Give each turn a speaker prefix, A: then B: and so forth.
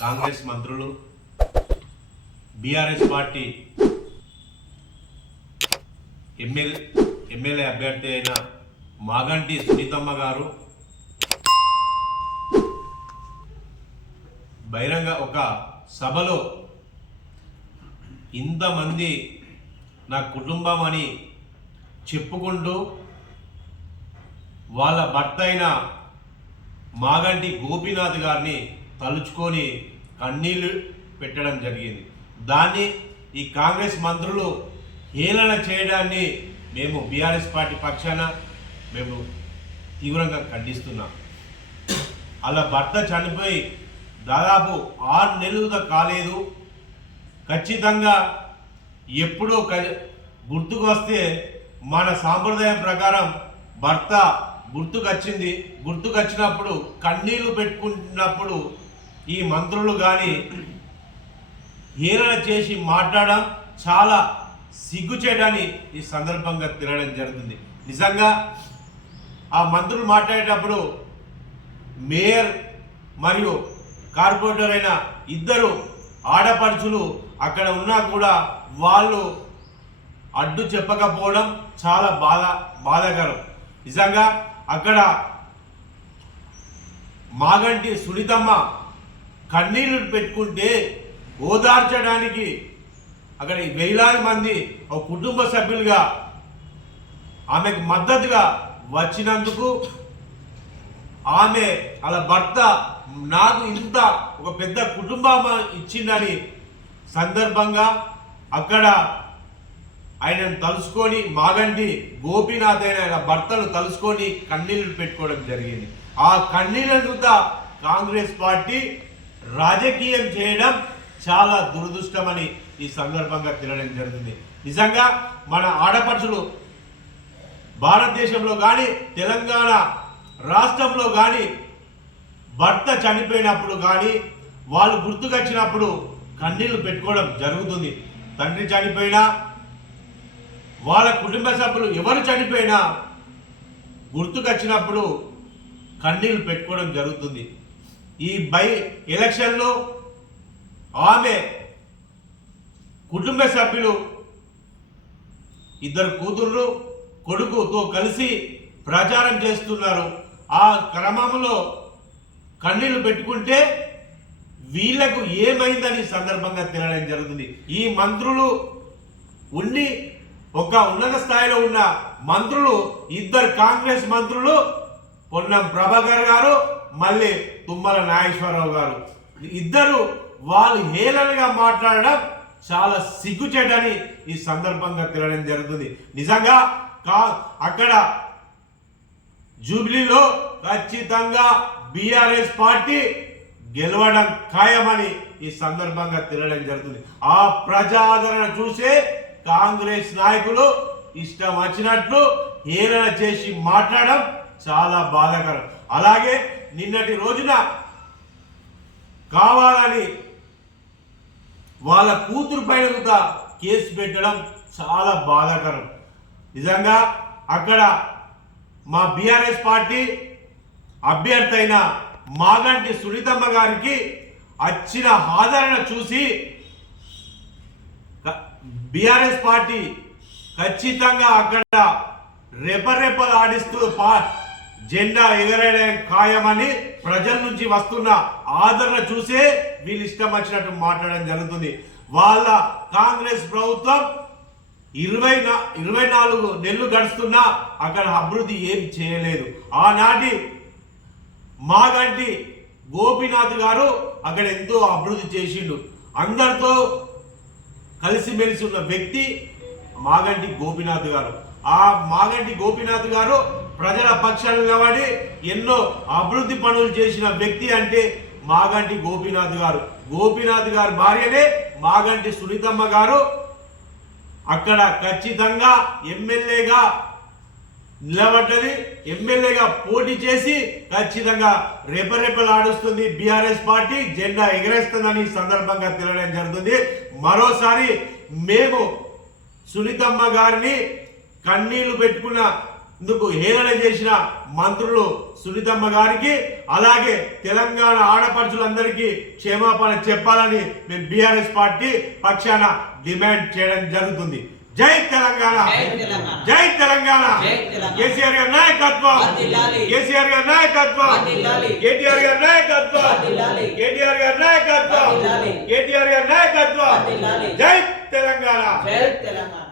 A: కాంగ్రెస్ మంత్రులు BRS party ఎమ్మెల్ MLA అభ్యర్థి అయిన మాగంటి సునీతమ్మ గారు బహిరంగ ఒక సభలో ఇంతమంది నా కుటుంబం అని చెప్పుకుంటూ వాళ్ళ భర్త అయిన మాగంటి గోపీనాథ్ గారిని తలుచుకొని కన్నీళ్ళు పెట్టడం జరిగింది. దాన్ని ఈ కాంగ్రెస్ మంత్రులు హేళన చేయడాన్ని మేము బీఆర్ఎస్ పార్టీ పక్షాన మేము తీవ్రంగా ఖండిస్తున్నాం. అలా భర్త చనిపోయి దాదాపు ఆరు నెలలు కాలేదు. ఖచ్చితంగా ఎప్పుడో క- గుర్తుకు వస్తే మన సాంప్రదాయం ప్రకారం భర్త గుర్తుకొచ్చింది. గుర్తుకొచ్చినప్పుడు కన్నీళ్ళు పెట్టుకున్నప్పుడు ఈ మంత్రులు కానీ హీరణ చేసి మాట్లాడడం చాలా సిగ్గుచేయడాన్ని ఈ సందర్భంగా తినడం జరుగుతుంది. నిజంగా ఆ మంత్రులు మాట్లాడేటప్పుడు మేయర్ మరియు కార్పొరేటర్ అయిన ఇద్దరు ఆడపడుచులు అక్కడ ఉన్నా కూడా వాళ్ళు అడ్డు చెప్పకపోవడం చాలా బాధ బాధాకరం. నిజంగా అక్కడ మాగంటి సునీతమ్మ కన్నీళ్ళు పెట్టుకుంటే ఓదార్చడానికి అక్కడ వేలాది మంది ఒక కుటుంబ సభ్యులుగా ఆమెకు మద్దతుగా వచ్చినందుకు ఆమె వాళ్ళ భర్త నాకు ఇంత ఒక పెద్ద కుటుంబం ఇచ్చిందని సందర్భంగా అక్కడ ఆయనను తలుసుకొని మాగంటి గోపీనాథ్ అయిన ఆయన భర్తను తలుసుకొని కన్నీళ్ళు పెట్టుకోవడం జరిగింది. ఆ కన్నీళ్ళ కాంగ్రెస్ పార్టీ రాజకీయం చేయడం చాలా దురదృష్టమని ఈ సందర్భంగా తినడం జరిగింది నిజంగా మన ఆడపడుచులు భారతదేశంలో కానీ తెలంగాణ రాష్ట్రంలో కానీ భర్త చనిపోయినప్పుడు కానీ వాళ్ళు గుర్తుకొచ్చినప్పుడు కన్నీళ్ళు పెట్టుకోవడం జరుగుతుంది. తండ్రి చనిపోయినా వాళ్ళ కుటుంబ సభ్యులు ఎవరు చనిపోయినా గుర్తుకొచ్చినప్పుడు కన్నీళ్ళు పెట్టుకోవడం జరుగుతుంది. ఈ బై ఎలక్షన్లో ఆమె కుటుంబ సభ్యులు ఇద్దరు కూతుర్లు కొడుకుతో కలిసి ప్రచారం చేస్తున్నారు. ఆ క్రమంలో కన్నీళ్ళు పెట్టుకుంటే వీళ్ళకు ఏమైందని సందర్భంగా తినడం జరుగుతుంది. ఈ మంత్రులు ఉండి ఒక ఉన్నత స్థాయిలో ఉన్న మంత్రులు ఇద్దరు కాంగ్రెస్ మంత్రులు పొన్నం ప్రభాకర్ గారు మళ్ళీ తుమ్మల నాగేశ్వరరావు గారు. ఇద్దరు వాళ్ళు హేళనగా మాట్లాడడం చాలా సిగ్గుచేటని ఈ సందర్భంగా తెలియడం జరుగుతుంది. నిజంగా కా అక్కడ జూబ్లీలో ఖచ్చితంగా బీఆర్ఎస్ పార్టీ గెలవడం ఖాయమని ఈ సందర్భంగా తెలియడం జరుగుతుంది. ఆ ప్రజాదరణ చూసే కాంగ్రెస్ నాయకులు ఇష్టం వచ్చినట్లు హేళన చేసి మాట్లాడడం చాలా బాధాకరం. అలాగే నిన్నటి రోజున కావాలని వాళ్ళ కూతురు పైన కూడా కేసు పెట్టడం చాలా బాధాకరం. నిజంగా అక్కడ మా బీఆర్ఎస్ పార్టీ అభ్యర్థి అయిన మాగంటి సునీతమ్మ గారికి వచ్చిన ఆదరణ చూసి బీఆర్ఎస్ పార్టీ ఖచ్చితంగా అక్కడ రెపరెపలు ఆడిస్తూ పా జెండా ఎగరేయడం ఖాయమని ప్రజల నుంచి వస్తున్న ఆదరణ చూసే వీళ్ళు ఇష్టం వచ్చినట్టు మాట్లాడడం జరుగుతుంది. వాళ్ళ కాంగ్రెస్ ప్రభుత్వం ఇరవై నా ఇరవై నాలుగు నెలలు గడుస్తున్నా అక్కడ అభివృద్ధి ఏం చేయలేదు. ఆనాటి మాగంటి గోపీనాథ్ గారు అక్కడ ఎంతో అభివృద్ధి చేసిండు. అందరితో కలిసిమెలిసి ఉన్న వ్యక్తి మాగంటి గోపీనాథ్ గారు. ఆ మాగంటి గోపీనాథ్ గారు ప్రజల పక్షాన నిలబడి ఎన్నో అభివృద్ధి పనులు చేసిన వ్యక్తి అంటే మాగంటి గోపీనాథ్ గారు. గోపీనాథ్ గారి భార్యనే మాగంటి సునీతమ్మ గారు. అక్కడ ఖచ్చితంగా ఎమ్మెల్యేగా నిలబడ్డది. ఎమ్మెల్యేగా పోటీ చేసి ఖచ్చితంగా రెపరెపలాడుస్తుంది బీఆర్ఎస్ పార్టీ జెండా ఎగరేస్తుందని సందర్భంగా తెలియడం జరుగుతుంది. మరోసారి మేము సునీతమ్మ గారిని కన్నీళ్ళు పెట్టుకున్న ఇందుకు హేళన చేసిన మంత్రులు సునీతమ్మ గారికి అలాగే తెలంగాణ ఆడపడుచులందరికీ క్షమాపణ చెప్పాలని మేము బీఆర్ఎస్ పార్టీ పక్షాన డిమాండ్ చేయడం జరుగుతుంది జై తెలంగాణ
B: జై తెలంగాణ.
A: కేసీఆర్ గారి నాయకత్వం. కేసీఆర్ గారి నాయకత్వం. కేటీఆర్ గారి నాయకత్వం. కేటీఆర్ గారి నాయకత్వం. కేటీఆర్ గారి నాయకత్వం. జై తెలంగాణ
B: జై తెలంగాణ